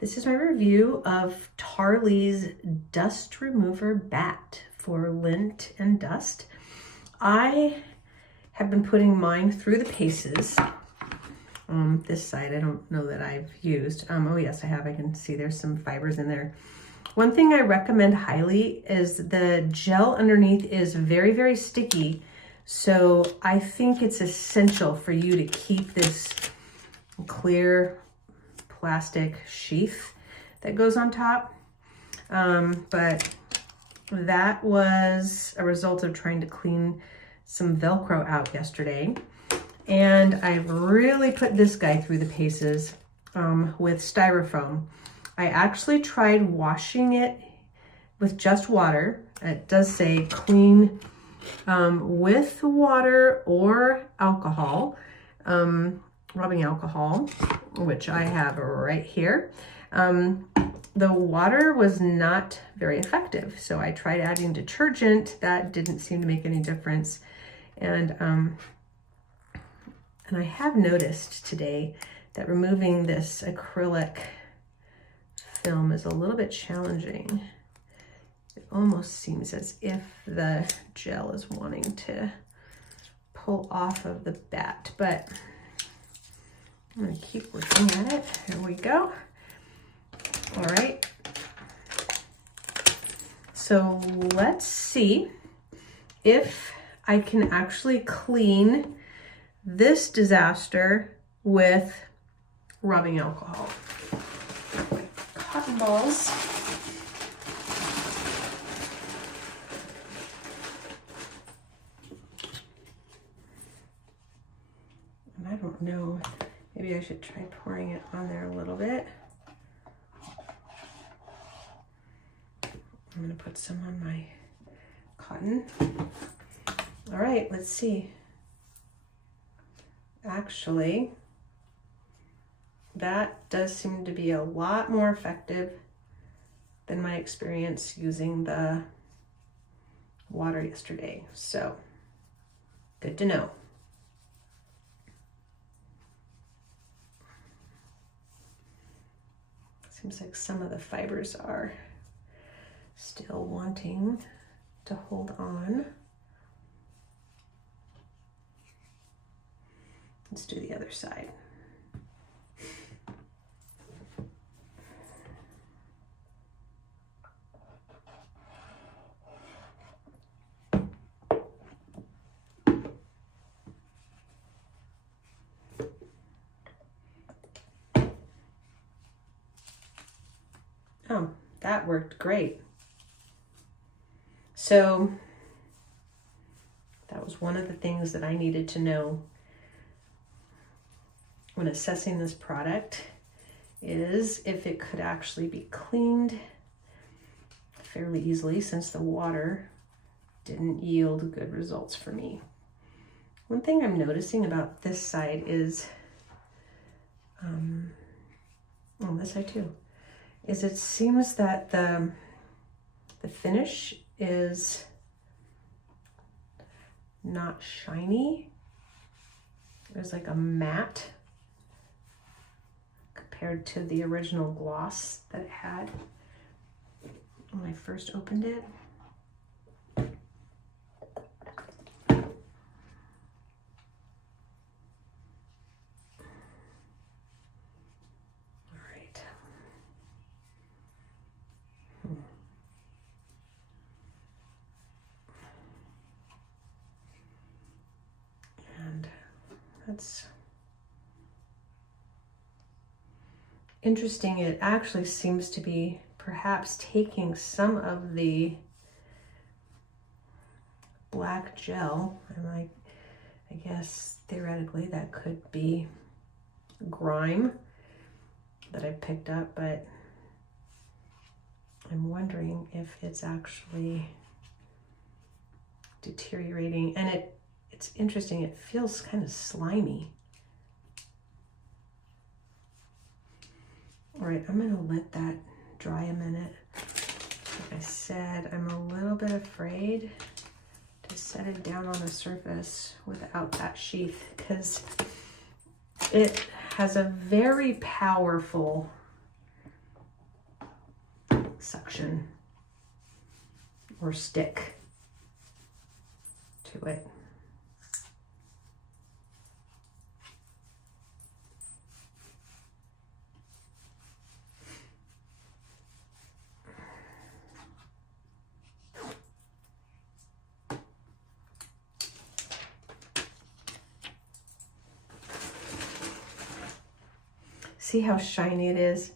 This is my review of Tarly's Dust Remover Bat for lint and dust. I have been putting mine through the paces. This side, I don't know that I've used. Oh yes, I have. I can see there's some fibers in there. One thing I recommend highly is the gel underneath is very, very sticky. So I think it's essential for you to keep this clear plastic sheath that goes on top. But that was a result of trying to clean some Velcro out yesterday. And I've really put this guy through the paces with styrofoam. I actually tried washing it with just water. It does say clean with water or alcohol, rubbing alcohol, which I have right here. The water was not very effective, so I tried adding detergent. That didn't seem to make any difference. And I have noticed today that removing this acrylic film is a little bit challenging. It almost seems as if the gel is wanting to pull off of the bat, but I'm gonna keep working at it. Here we go. All right. So let's see if I can actually clean this disaster with rubbing alcohol. Cotton balls. And I don't know, maybe I should try pouring it on there a little bit. I'm gonna put some on my cotton. All right, let's see. Actually, that does seem to be a lot more effective than my experience using the water yesterday. So, good to know. Seems like some of the fibers are still wanting to hold on. Let's do the other side. Oh, that worked great. So that was one of the things that I needed to know when assessing this product, is if it could actually be cleaned fairly easily, since the water didn't yield good results for me. One thing I'm noticing about this side is, on this side too, is it seems that the finish is not shiny. There's like a matte compared to the original gloss that it had when I first opened it. All right. And that's interesting. It actually seems to be perhaps taking some of the black gel, and I guess theoretically that could be grime that I picked up, but I'm wondering if it's actually deteriorating. And it's interesting, it feels kind of slimy. All right, I'm gonna let that dry a minute. Like I said, I'm a little bit afraid to set it down on the surface without that sheath, because it has a very powerful suction or stick to it. See how shiny it is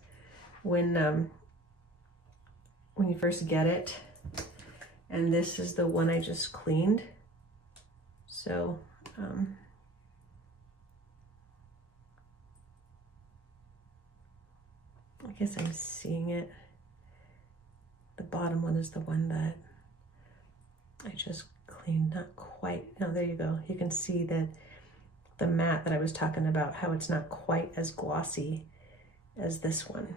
when you first get it? And this is the one I just cleaned. So, I guess I'm seeing it. The bottom one is the one that I just cleaned, not quite. No, there you go. You can see that the matte that I was talking about, how it's not quite as glossy as this one.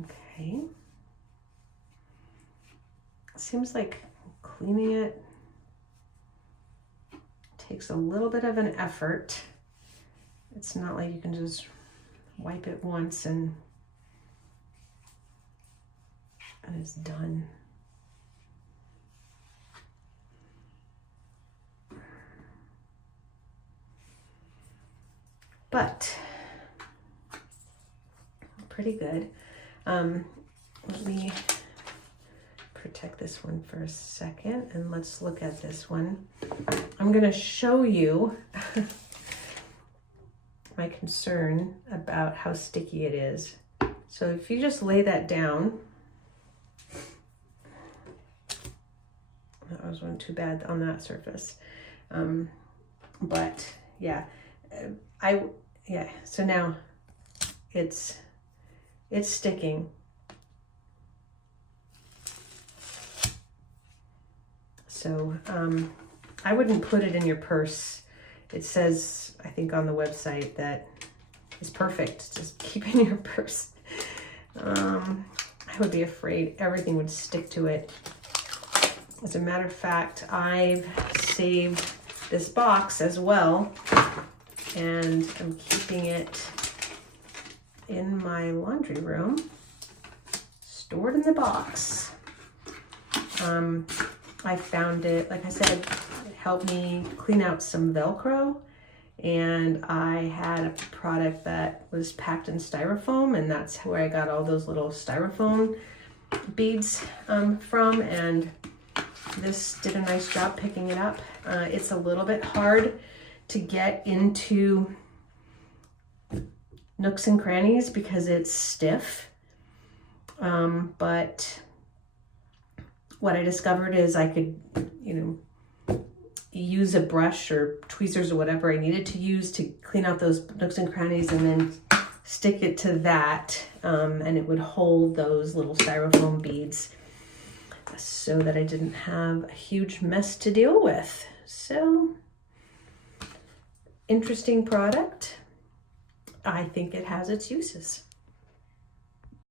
Okay. Seems like cleaning it takes a little bit of an effort. It's not like you can just wipe it once and it's done. But pretty good. Let me protect this one for a second and let's look at this one. I'm going to show you my concern about how sticky it is. So if you just lay that down, that wasn't too bad on that surface. But yeah, so now it's sticking. So I wouldn't put it in your purse. It says, I think on the website, that it's perfect. Just keep it in your purse. I would be afraid everything would stick to it. As a matter of fact, I've saved this box as well, and I'm keeping it in my laundry room, stored in the box. I found it, like I said, it helped me clean out some Velcro, and I had a product that was packed in styrofoam, and that's where I got all those little styrofoam beads from, and this did a nice job picking it up. It's a little bit hard to get into nooks and crannies because it's stiff, but what I discovered is I could, use a brush or tweezers or whatever I needed to use to clean out those nooks and crannies, and then stick it to that, and it would hold those little styrofoam beads so that I didn't have a huge mess to deal with. So, interesting product. I think it has its uses.